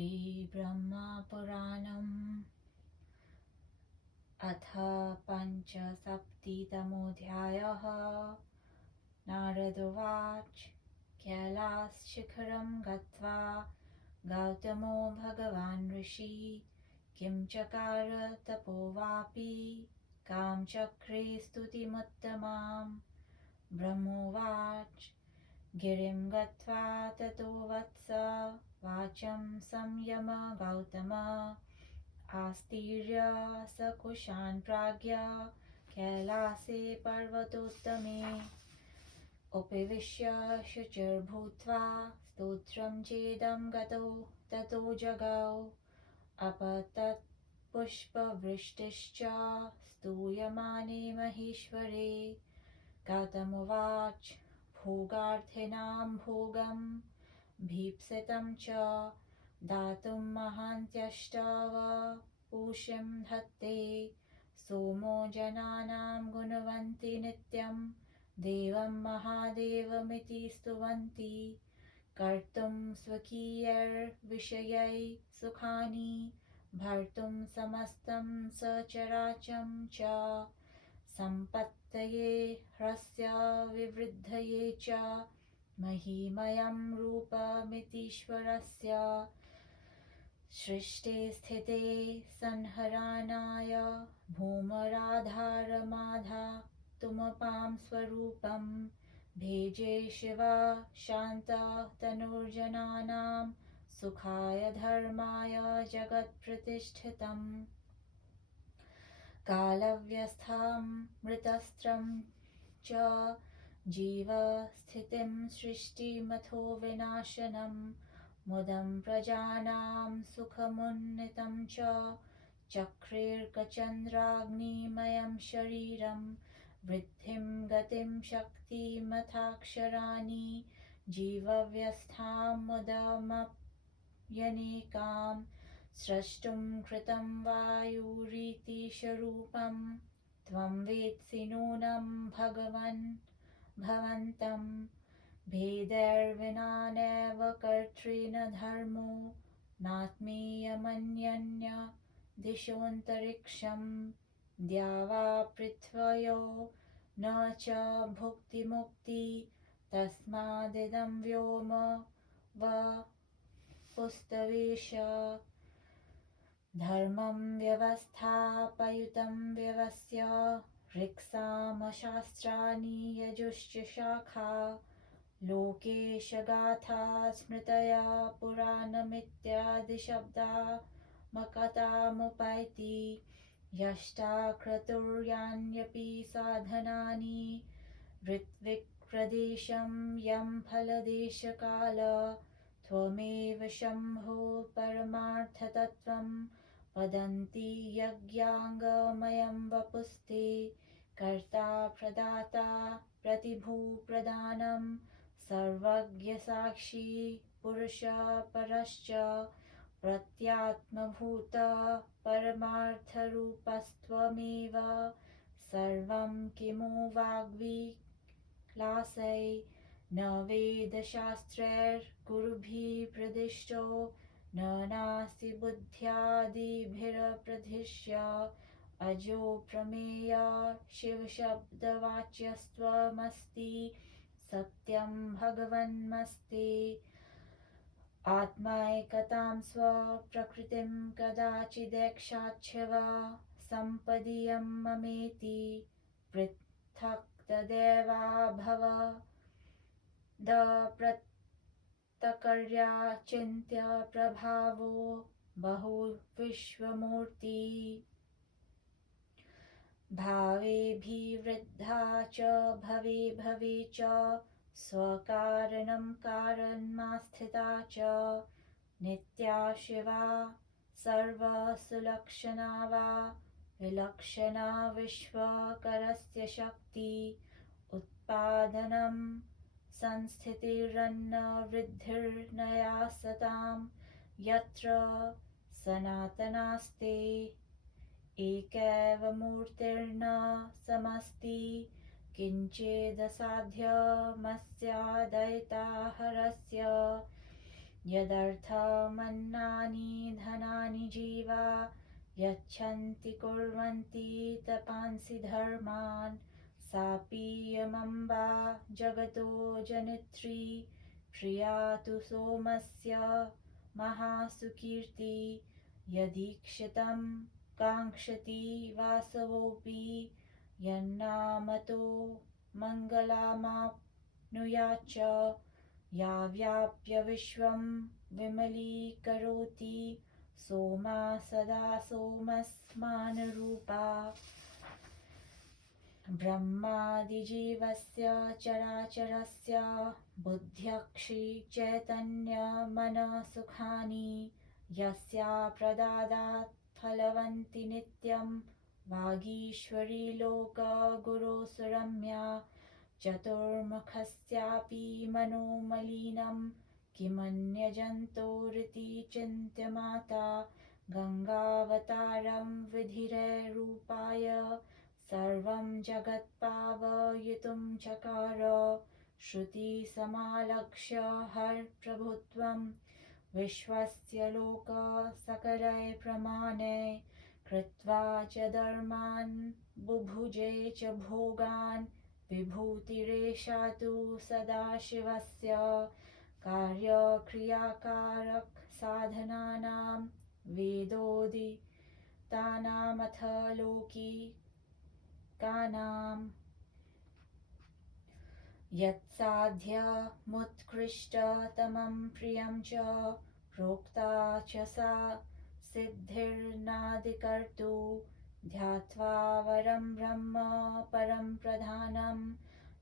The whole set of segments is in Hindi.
श्रीब्रह्मपुराणम् अथ पञ्चसप्तितमोऽध्यायः। नारद उवाच। कैलासशिखरं गत्वा गौतमो भगवान् ऋषि किं चकार तपोवापि कां चक्रे स्तुतिमुत्तमाम्। ब्रह्मोवाच। गिरिं गत्वा ततो वत्स वाचं संयम गौतम आस्तीर्य सकुशान् प्राज्ञ कैलासे पर्वतोत्तमे उपविश्य शुचिर्भूत्वा स्तोत्रं चेदं गतो ततो जगौ अपतत् पुष्पवृष्टिश्च स्तूयमाने महेश्वरे। गौतमोवाच। भोगार्थिनां भोगं भीप्सितं च दातुं महान्त्यष्टव पूषिं धत्ते सोमो जनानां गुणवन्ति नित्यं देवं महादेवमिति स्तुवन्ति कर्तुं स्वकीयैर्विषयैः सुखानि भर्तुं समस्तं सचराचं च सम्पत्तये ह्रस्य विवृद्धये च महिमयं रूपमितीश्वरस्य सृष्टे स्थिते संहरणाय भूमराधारमाधातुमपां स्वरूपं भेजे शिव शान्तः तनुर्जनानां सुखाय धर्माय जगत्प्रतिष्ठितम्। कालव्यस्थं मृतस्त्रं च जीवस्थितिं सृष्टिमथो विनाशनं मुदं प्रजानां सुखमुन्नीतं च चक्रेर्कचन्द्राग्निमयं शरीरं वृद्धिं गतिं शक्तिमथाक्षराणि जीवव्यस्थां मुदमप्यनेकां स्रष्टुं कृतं वायुरीतिशरूपं त्वं वेत्सि नूनं भगवन् भवन्तं भेदैर्विना नैव कर्तृन् धर्मो नात्मीयमन्यन्य दिशोऽन्तरिक्षं द्यावा पृथ्व्यो न च भुक्तिमुक्ति तस्मादिदं व्योम वपुस्तवेश। धर्मं व्यवस्थापयुतं व्यवस्य ऋक्सामशास्त्राणि यजुश्च शाखा लोकेशगाथा स्मृतया पुराणमित्यादिशब्दा मकतामुपैति यष्टाक्रतुर्याण्यपि साधनानि ऋत्विक्प्रदेशं यं फलदेशकाल त्वमेव शम्भो परमार्थतत्त्वं वदन्ति यज्ञाङ्गमयं वपुस्ते कर्ता प्रदाता प्रतिभूप्रदानं सर्वज्ञसाक्षी पुरुषः परश्च प्रत्यात्मभूत परमार्थरूपस्त्वमेव सर्वं किमु वाग्विलासै न वेदशास्त्रैर्गुरुभिः प्रदिष्टो न नास्ति बुद्ध्यादिभिरप्रदिश्य अजो प्रमेय शिवशब्दवाच्यस्त्वमस्ति सत्यं भगवन्मस्ति आत्मैकतां स्वप्रकृतिं कदाचिदेक्षाच्छव सम्पदीयं ममेति पृथक् तदेवा भव दप्रतकर्या चिन्त्य प्रभावो बहुविश्वमूर्ति भावेभिवृद्धा च भवे भवे च स्वकारणं कारणमास्थिता च नित्या शिवा सर्वसुलक्षणा वा विलक्षणा विश्वकरस्य शक्ति उत्पादनं संस्थितिरन्न वृद्धिर्नया सतां यत्र सनातनास्ते एकैव मूर्तिर्न समस्ति किञ्चिदसाध्यमस्यादयिताहरस्य यदर्थमन्नानि धनानि जीवा यच्छन्ति कुर्वन्ति तपांसि धर्मान् सापि यमम्बा जगतो जनित्री प्रिया तु सोमस्य महासुकीर्ति यदीक्षितं काङ्क्षति वासवोऽपि यन्नामतो मङ्गलमाप्नुयाच्च या व्याप्य विश्वं विमलीकरोति सोमा सदा सोमस्मानरूपा ब्रह्मादिजीवस्य चराचरस्य बुद्ध्यक्षि चैतन्यमनसुखानि यस्या प्रदादात् फलवन्ति नित्यं वागीश्वरी लोकगुरुसुरम्या चतुर्मुखस्यापि मनोमलिनं किमन्यजन्तोरिति चिन्त्यमाता गङ्गावतारं विधिरेरूपाय सर्वं जगत्पावयितुं चकार श्रुतिसमालक्ष्य हरप्रभुत्वं विश्वस्य लोकसकलै प्रमाणै कृत्वा च धर्मान् बुभुजे च भोगान् विभूतिरेषा तु सदाशिवस्य कार्यक्रियाकारक साधनानां वेदोदितानामथ लौकिकानां यत्साध्यमुत्कृष्टतमं प्रियं च प्रोक्ता च सा सिद्धिर्नादिकर्तु ध्यात्वा वरं ब्रह्म परं प्रधानं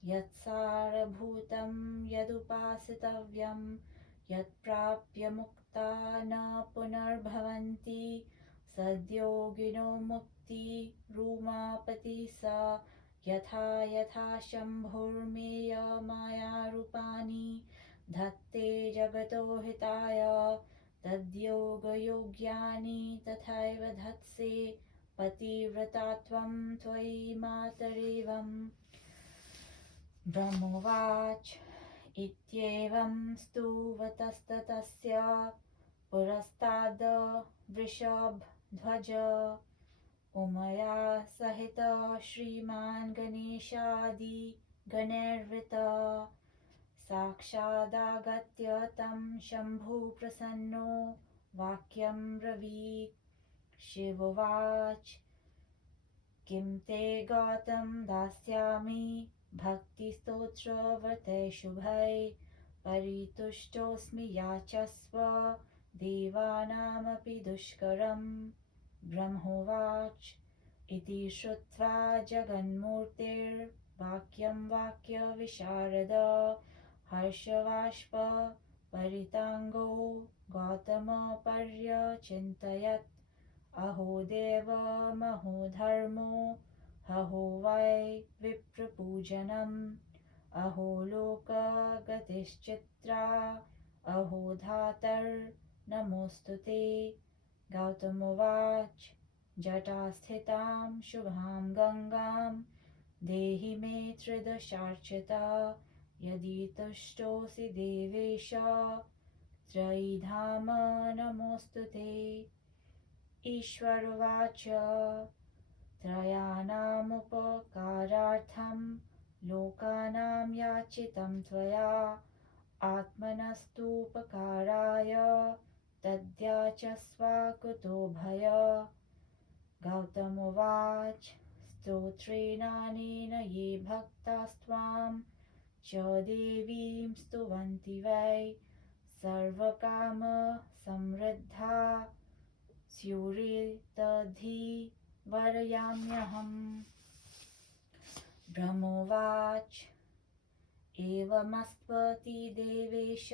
यत्सारभूतं यदुपासितव्यं यत्प्राप्य मुक्ता न पुनर्भवन्ति सद्योगिनो मुक्तिरूमापति सा यथा यथा शम्भुर्मेय मायारूपाणि धत्ते जगतो हिताय तद्योगयोग्यानि तथैव धत्से पतिव्रतात्वं त्वयि मातरेवम् ब्रह्मोवाच इत्येवं स्तुवतस्ततस्य पुरस्ताद् वृषभध्वज उमया सहित श्रीमान् गणेशादिगणैर्वृत साक्षादागत्य तं शम्भुप्रसन्नो वाक्यं ब्रवीत् शिवोवाच किं ते गातं दास्यामि भक्तिस्तोत्रव्रतै शुभै परितुष्टोऽस्मि याचस्व देवानामपि दुष्करम् ब्रह्मोवाच इति श्रुत्वा जगन्मूर्तेर्वाक्यं वाक्यविशारद हर्षबाष्प परिताङ्गो गौतमपर्यचिन्तयत् अहो देवमहो धर्मो अहो वै विप्रपूजनम् अहो लोकगतिश्चित्रा अहो धातर्नमोऽस्तु ते गौतमोवाच जटास्थितां शुभां गङ्गां देहि मे त्रिदशार्चिता यदि तुष्टोऽसि देवेश त्रयीधाम नमोऽस्तु ते ईश्वरोवाच त्रयाणामुपकारार्थं लोकानां याचितं त्वया आत्मनस्तुपकाराय तद्याचस्व कुतो भय गौतमोवाच स्तोत्रेणानेन ये भक्तास्त्वां च देवीं स्तुवन्ति वै सर्वकामसमृद्धा स्युरितद्धि वरयाम्यहम् ब्रह्मोवाच एवमस्त्वति देवेश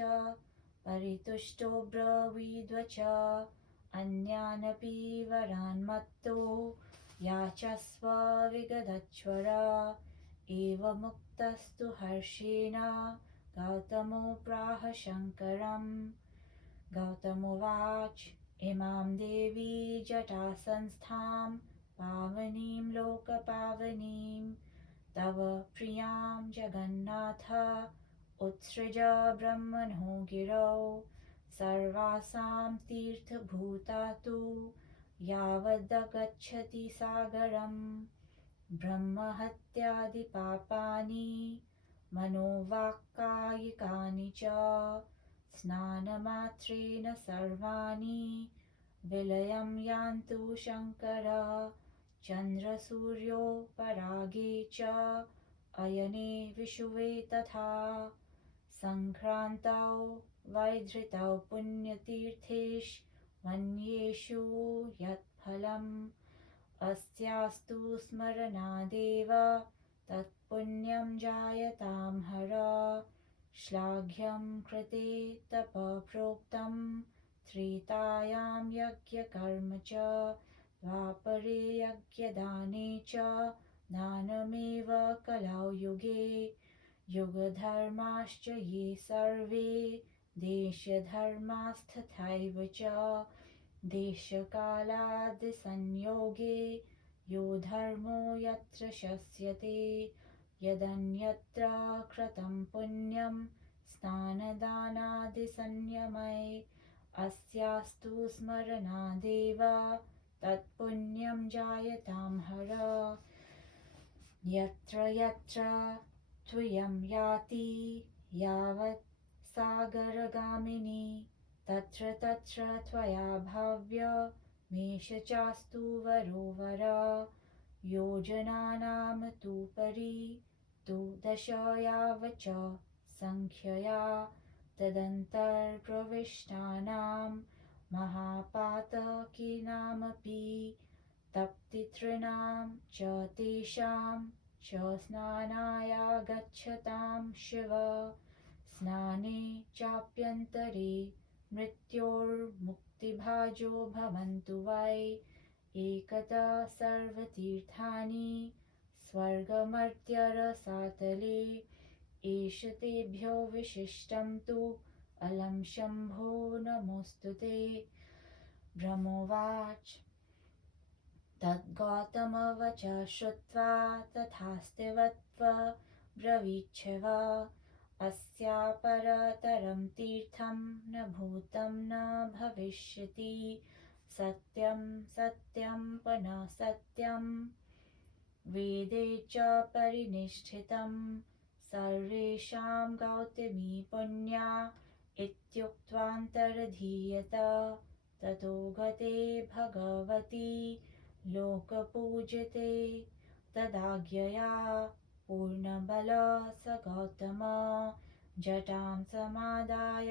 परितुष्टो ब्रवीद्वच अन्यानपि वरान्मत्तो याचस्व विगतज्वर एवमुक्तस्तु हर्षेण गौतमो प्राह शङ्करम् गौतमोवाच इमां देवी जटासंस्थां पावनीं लोकपावनीं तव प्रियां जगन्नाथ उत्सृज ब्रह्मणो गिरौ सर्वासां तीर्थभूता तु यावदगच्छति सागरम् ब्रह्महत्यादिपापानि मनोवाक्कायिकानि च स्नानमात्रेण सर्वाणि विलयं यान्तु शङ्कर चन्द्रसूर्योपरागे च अयने विषुवे तथा सङ्क्रान्तौ वैधृतौ पुण्यतीर्थेष्वन्येषु यत्फलम् अस्यास्तु स्मरणादेव तत्पुण्यं जायतां हर श्लाघ्यं कृते तपप्रोक्तं त्रेतायां यज्ञकर्म च द्वापरे यज्ञदाने च दानमेव कलौ युगे युगधर्माश्च ये सर्वे देशधर्मास्तथैव च देशकालादिसंयोगे यो धर्मो यत्र शस्यते यदन्यत्र कृतं पुण्यं स्नानदानादिसंयमै अस्यास्तु स्मरणादेव तत्पुण्यं जायतां हर यत्र यत्र त्वयं याति यावत् सागरगामिनी तत्र तत्र त्वया भाव्यमेष चास्तु वरोवर योजनानां तु परि तु दश यावच्च संख्यया तदन्तर्प्रविष्टानां महापातकीनामपि तप्तितॄणां च तेषां च स्नानाय गच्छतां शिव स्नाने चाप्यन्तरे मृत्योर्मुक्तिभाजो भवन्तु वै एकदा सर्वतीर्थानि स्वर्गमर्त्यरसातले एष तेभ्यो विशिष्टं तु अलं शम्भो नमोऽस्तु ते ब्रह्मोवाच तद्गौतमवच श्रुत्वा तथास्तिवत्ब्रवीच्छिव अस्यापरतरं तीर्थं न भूतं न भविष्यति सत्यं सत्यं पुनः सत्यं वेदे च परिनिष्ठितं सर्वेषां गौतमी पुण्या इत्युक्त्वान्तरधीयत ततो गते भगवती लोकपूजिते तदाज्ञया पूर्णबल स गौतम जटां समादाय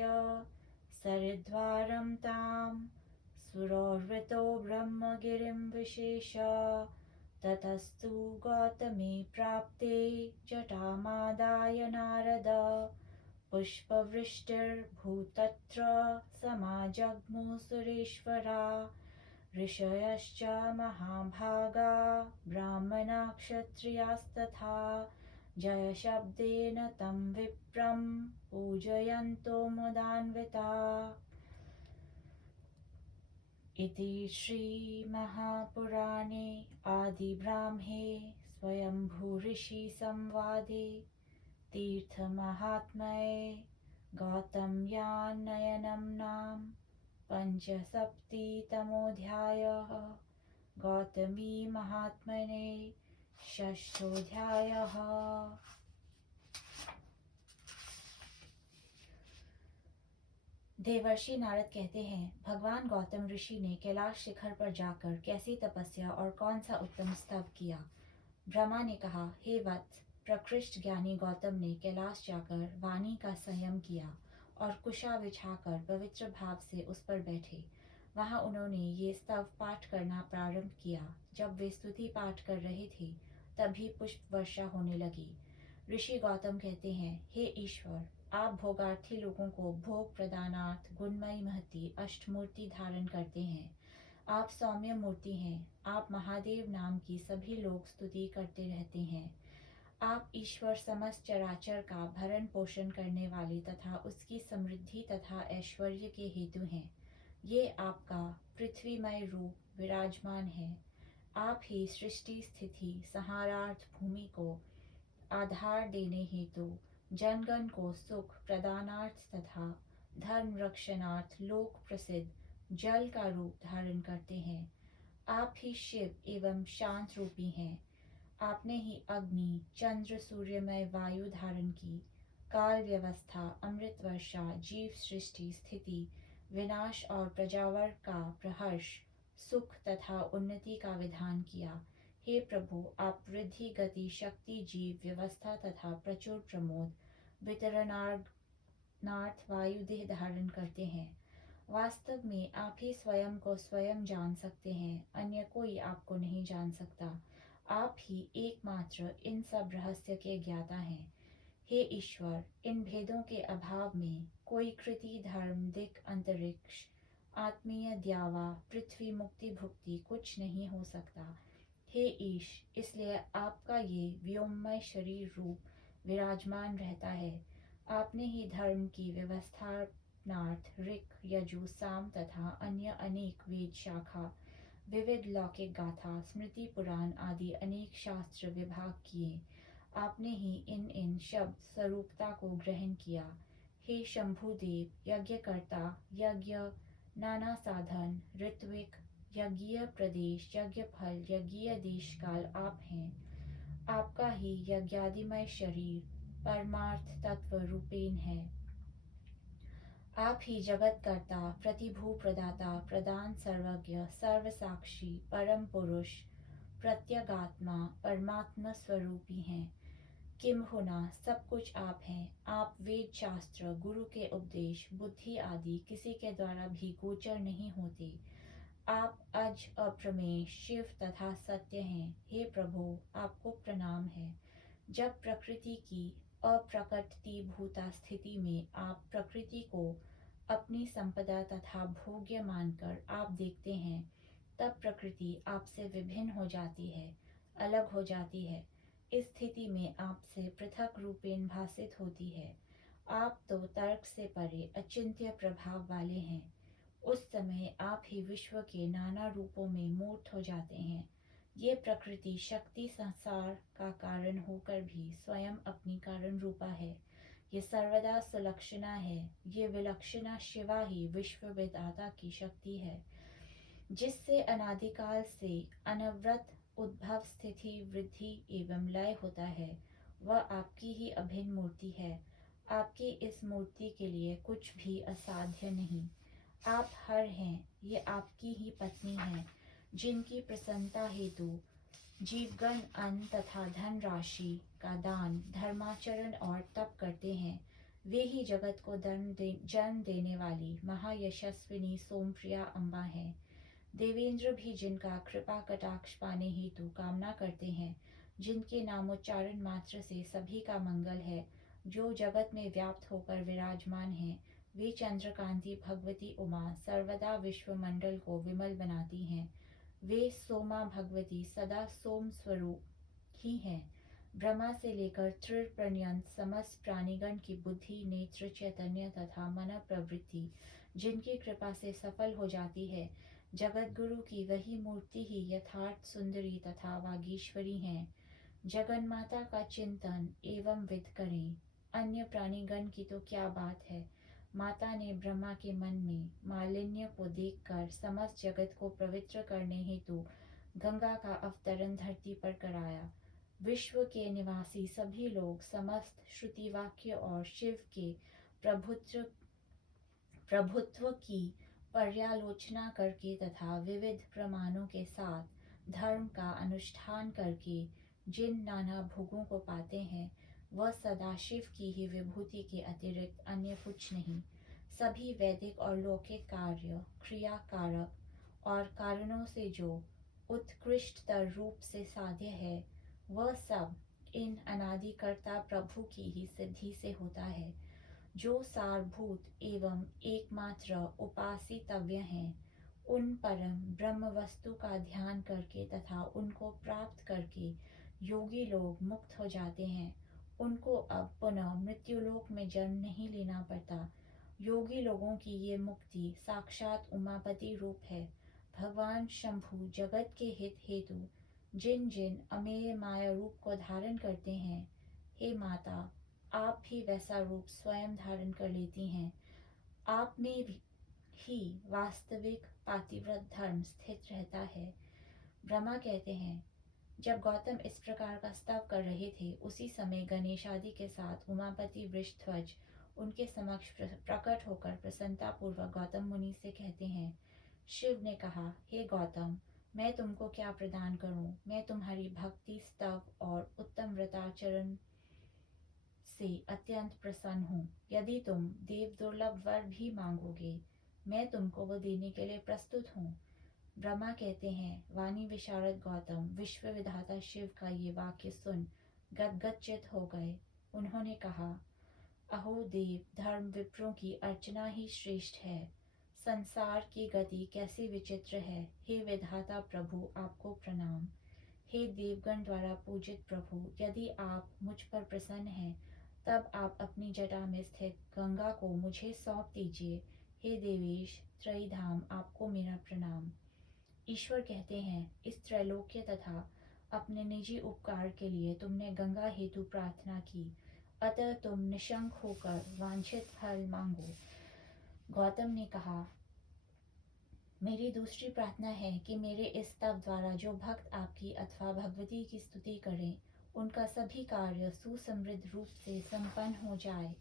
सरिद्वारं तां सुरोर्वृतो ब्रह्मगिरिं विशेष ततस्तु गौतमे प्राप्ते जटामादाय नारद पुष्पवृष्टिर्भूतत्र समाजग्मु सुरेश्वरा ऋषयश्च महाभागा ब्राह्मणाक्षत्रियास्तथा जयशब्देन तं विप्रं पूजयन्तो मुदान्विता इति श्रीमहापुराणे आदिब्राह्मे स्वयंभूऋषिसंवादे तीर्थमाहात्म्ये गौतम्यान्नयनं नाम पञ्चसप्तितमोऽध्यायः गौतमी महात्म्ये षष्ठोऽध्यायः। देवर्षि नारद कहते हैं, भगवान गौतम ऋषि ने कैलाश शिखर पर जाकर कैसी तपस्या और कौन सा उत्तम स्तव किया। ब्रह्मा ने कहा, हे वत्स, प्रकृष्ट ज्ञानी गौतम ने कैलाश जाकर वाणी का संयम किया और कुशा बिछाकर पवित्र भाव से उस पर बैठे। वहां उन्होंने ये स्तव पाठ करना प्रारंभ किया। जब वे स्तुति पाठ कर रहे थे तभी पुष्प वर्षा होने लगी। ऋषि गौतम कहते हैं, हे ईश्वर, आप भोगार्थी लोगों को भोग प्रदानार्थ गुणमयी महती अष्टमूर्ति धारण करते हैं। आप सौम्य मूर्ति हैं। आप महादेव नाम की सभी लोग स्तुति करते रहते हैं। आप ईश्वर समस्त चराचर का भरण पोषण करने वाले तथा उसकी समृद्धि तथा ऐश्वर्य के हेतु हैं। ये आपका पृथ्वीमय रूप विराजमान है। आप ही सृष्टि स्थिति संहारार्थ भूमि को आधार देने हेतु जनगण को सुख प्रदानार्थ तथा धर्म रक्षणार्थ लोक प्रसिद्ध जल का रूप धारण करते हैं। आप ही शिव एवं शांत रूपी हैं। आपने ही अग्नि चंद्र सूर्यमय वायु धारण की। काल व्यवस्था अमृत वर्षा जीव सृष्टि स्थिति विनाश और प्रजावर का प्रहर्ष सुख तथा उन्नति का विधान किया। हे प्रभु, आप वृद्धि गति शक्ति जीव व्यवस्था तथा प्रचुर प्रमोद वितरणार्थ वायु देह धारण करते हैं। वास्तव में आप ही स्वयं को स्वयं जान सकते हैं, अन्य कोई आपको नहीं जान सकता। आप ही एकमात्र इन सब रहस्य के ज्ञाता हैं। हे ईश्वर, इन भेदों के अभाव में कोई कृति धर्म दिक अंतरिक्ष आत्मीय द्यावा पृथ्वी मुक्ति भुक्ति कुछ नहीं हो सकता। हे ईश, इसलिए आपका ये व्योममय शरीर रूप विराजमान रहता है। आपने ही धर्म की व्यवस्थापनार्थ ऋक यजु साम तथा अन्य अनेक वेद शाखा विविध लौकिक गाथा स्मृति पुराण आदि अनेक शास्त्र विभाग किए। आपने ही इन शब्द स्वरूपता को ग्रहण किया। हे शंभुदेव, यज्ञकर्ता यज्ञ नाना साधन ऋत्विक यज्ञीय प्रदेश यज्ञ फल यज्ञीय देश काल आप हैं। आपका ही यज्ञादिमय शरीर परमार्थ तत्व रूपेण है। आप ही जगत कर्ता प्रतिभू प्रदाता प्रदान सर्वज्ञ सर्वसाक्षी परम पुरुष प्रत्यगात्मा परमात्मा स्वरूपी हैं। किम्हुना सब कुछ आप हैं। आप वेद शास्त्र गुरु के उपदेश बुद्धि आदि किसी के द्वारा भी गोचर नहीं होते। आप अज अप्रमेय शिव तथा सत्य हैं। हे प्रभु, आपको प्रणाम है। जब प्रकृति की अप्रकटती भूता स्थिति में आप प्रकृति को अपनी संपदा तथा भोग्य मानकर आप देखते हैं, तब प्रकृति आपसे विभिन्न हो जाती है, अलग हो जाती है। इस स्थिति में आपसे पृथक रूपेण भासित होती है। आप तो तर्क से परे अचिंत्य प्रभाव वाले हैं। उस समय आप ही विश्व के नाना रूपों में मूर्त हो जाते हैं। ये प्रकृति शक्ति संसार का कारण होकर भी स्वयं अपनी कारण रूपा है। ये सर्वदा सुलक्षणा है। ये विलक्षणा शिवा ही विश्व विधाता की शक्ति है, जिससे अनादिकाल से अनवरत उद्भव स्थिति वृद्धि एवं लय होता है। वह आपकी ही अभिन्न मूर्ति है। आपकी इस मूर्ति के लिए कुछ भी असाध्य नहीं। आप हर हैं। ये आपकी ही पत्नी है, जिनकी प्रसन्नता हेतु जीवगण अन्न तथा धन राशि का दान धर्माचरण और तप करते हैं। वे ही जगत को जन्म देने वाली महायशस्विनी सोमप्रिया अम्बा हैं। देवेंद्र भी जिनका कृपा कटाक्ष पाने हेतु कामना करते हैं, जिनके नामोच्चारण मात्र से सभी का मंगल है, जो जगत में व्याप्त होकर विराजमान हैं, वे चंद्रकांति भगवती उमा सर्वदा विश्वमंडल को विमल बनाती हैं। वे सोमा भगवती सदा सोम स्वरूप ही हैं। ब्रह्मा से लेकर त्रिर पर्यंत समस्त प्राणीगण की बुद्धि नेत्र चैतन्य तथा मन प्रवृत्ति जिनकी कृपा से सफल हो जाती है, जगत गुरु की वही मूर्ति ही यथार्थ सुंदरी तथा वागीश्वरी हैं। जगन्माता का चिंतन एवं विद करें। अन्य प्राणीगण की तो क्या बात है। माता ने ब्रह्मा के मन में मालिन्य को देखकर समस्त जगत को पवित्र करने हेतु गंगा का अवतरण धरती पर कराया। विश्व के निवासी सभी लोग समस्त श्रुति वाक्य और शिव के प्रभुत्व की पर्यालोचना करके तथा विविध प्रमाणों के साथ धर्म का अनुष्ठान करके जिन नाना भोगों को पाते हैं, वह सदाशिव की ही विभूति के अतिरिक्त अन्य कुछ नहीं। सभी वैदिक और लौकिक कार्य क्रिया कारक और कारणों से जो उत्कृष्टतर रूप से साध्य है, वह सब इन अनादिकर्ता प्रभु की ही सिद्धि से होता है, जो सारभूत एवं एकमात्र उपासितव्य हैं। उन परम ब्रह्म वस्तु का ध्यान करके तथा उनको प्राप्त करके योगी लोग मुक्त हो जाते हैं। उनको अब पुनः मृत्युलोक में जन्म नहीं लेना पड़ता। योगी लोगों की ये मुक्ति साक्षात उमापति रूप है। भगवान शंभु जगत के हित हेतु जिन जिन अमेय माया रूप को धारण करते हैं, हे माता, आप भी वैसा रूप स्वयं धारण कर लेती हैं। आप में ही वास्तविक पातिव्रत धर्म स्थित रहता है। ब्रह्मा कहते हैं, जब गौतम इस प्रकार का स्तव कर रहे थे, उसी समय गणेश आदि के साथ उमापति वृषध्वज उनके समक्ष प्रकट होकर प्रसन्नतापूर्वक गौतम मुनि से कहते हैं। शिव ने कहा, हे गौतम, मैं तुमको क्या प्रदान करूं? मैं तुम्हारी भक्ति, स्तव और उत्तम व्रताचरण से अत्यंत प्रसन्न हूँ। यदि तुम देव दुर्लभ वर भी मांगोगे, मैं तुमको वो देने के लिए प्रस्तुत हूँ। ब्रह्मा कहते हैं, वाणी विशारद गौतम विश्व विधाता शिव का ये वाक्य सुन गदगद चित हो गए। उन्होंने कहा, अहो देव, धर्म विप्रों की अर्चना ही श्रेष्ठ है। संसार की गति कैसी विचित्र है। हे विधाता प्रभु, आपको प्रणाम। हे देवगण द्वारा पूजित प्रभु, यदि आप मुझ पर प्रसन्न हैं, तब आप अपनी जटा में स्थित गंगा को मुझे सौंप दीजिए। हे देवेश त्रयीधाम, आपको मेरा प्रणाम। ईश्वर कहते हैं, इस त्रैलोक्य तथा अपने निजी उपकार के लिए तुमने गंगा हेतु प्रार्थना की, अतः तुम निशंक होकर वांछित फल मांगो। गौतम ने कहा, मेरी दूसरी प्रार्थना है कि मेरे इस स्तव द्वारा जो भक्त आपकी अथवा भगवती की स्तुति करें, उनका सभी कार्य सुसमृद्ध रूप से संपन्न हो जाए।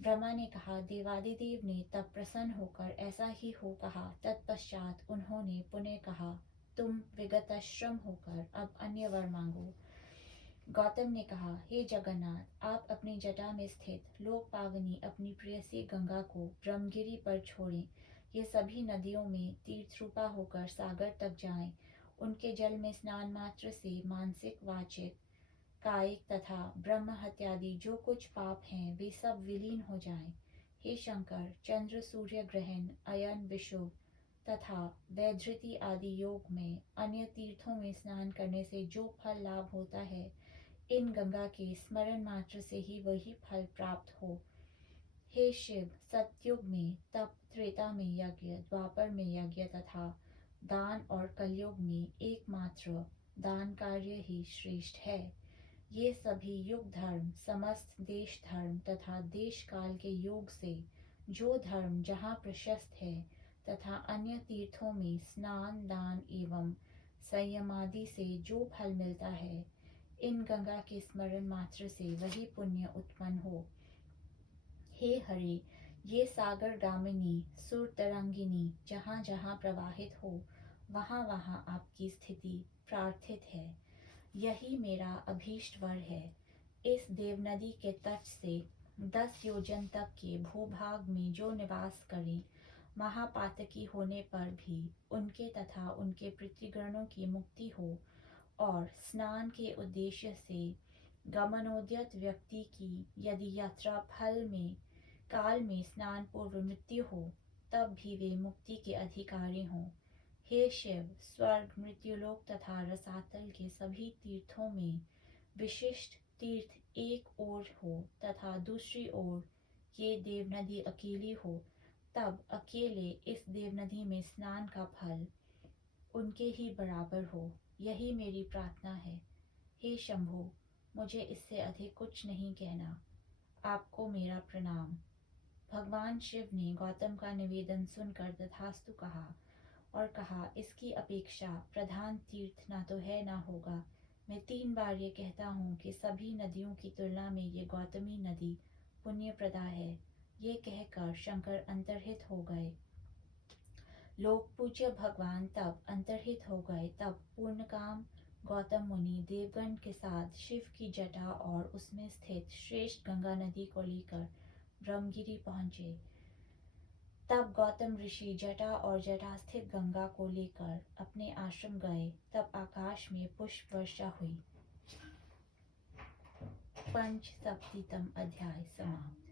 ब्रह्मा ने कहा, देवादिदेव ने तब प्रसन्न होकर ऐसा ही हो कहा। तत्पश्चात उन्होंने पुनः कहा, तुम विगतश्रम होकर अब अन्य वर मांगो। गौतम ने कहा, हे जगन्नाथ, आप अपनी जटा में स्थित लोक पावनी अपनी प्रेयसी गंगा को ब्रह्मगिरि पर छोड़ें। ये सभी नदियों में तीर्थरूपा होकर सागर तक जाएं। उनके जल में स्नान मात्र से मानसिक, वाचिक, कायिक तथा ब्रह्म हत्यादि जो कुछ पाप हैं, वे सब विलीन हो जाएं। हे शंकर, चंद्र सूर्य ग्रहण, अयन विषुव तथा वैधृति आदि योग में अन्य तीर्थों में स्नान करने से जो फल लाभ होता है, इन गंगा के स्मरण मात्र से ही वही फल प्राप्त हो। हे शिव, सतयुग में तप, त्रेता में यज्ञ, द्वापर में यज्ञ तथा दान और कलयुग में एकमात्र दान कार्य ही श्रेष्ठ है। ये सभी युग धर्म, समस्त देश धर्म तथा देश काल के योग से जो धर्म जहाँ प्रशस्त है तथा अन्य तीर्थों में स्नान, दान एवं संयमादि से जो फल मिलता है, इन गंगा के स्मरण मात्र से वही पुण्य उत्पन्न हो। हे हरि, ये सागर गामिनी सुर तरंगिनी जहाँ जहाँ प्रवाहित हो, वहाँ वहाँ आपकी स्थिति प्रार्थित है। यही मेरा अभीष्ट वर है। इस देवनदी के तट से 10 योजन तक के भूभाग में जो निवास करें, महापातकी होने पर भी उनके तथा उनके पितृगणों की मुक्ति हो, और स्नान के उद्देश्य से गमनोद्यत व्यक्ति की यदि यात्रा फल में काल में स्नान पूर्व मृत्यु हो, तब भी वे मुक्ति के अधिकारी हों। हे शिव, स्वर्ग, मृत्युलोक तथा रसातल के सभी तीर्थों में विशिष्ट तीर्थ एक ओर हो तथा दूसरी ओर ये देवनदी अकेली हो, तब अकेले इस देवनदी में स्नान का फल उनके ही बराबर हो। यही मेरी प्रार्थना है। हे शंभु, मुझे इससे अधिक कुछ नहीं कहना। आपको मेरा प्रणाम। भगवान शिव ने गौतम का निवेदन सुनकर तथास्तु कहा और कहा, इसकी अपेक्षा प्रधान तीर्थ ना तो है ना होगा। मैं 3 बार ये कहता हूँ कि सभी नदियों की तुलना में ये गौतमी नदी पुण्यप्रदा है। ये कहकर शंकर अंतर्हित हो गए। लोक पूज्य भगवान तब अंतर्हित हो गए। तब पूर्णकाम गौतम मुनि देवगण के साथ शिव की जटा और उसमें स्थित श्रेष्ठ गंगा नदी को लेकर ब्रह्मगिरि पहुँचे। तब गौतम ऋषि जटा और जटा स्थित गंगा को लेकर अपने आश्रम गए। तब आकाश में पुष्प वर्षा हुई। पंचसप्तम अध्याय समाप्त।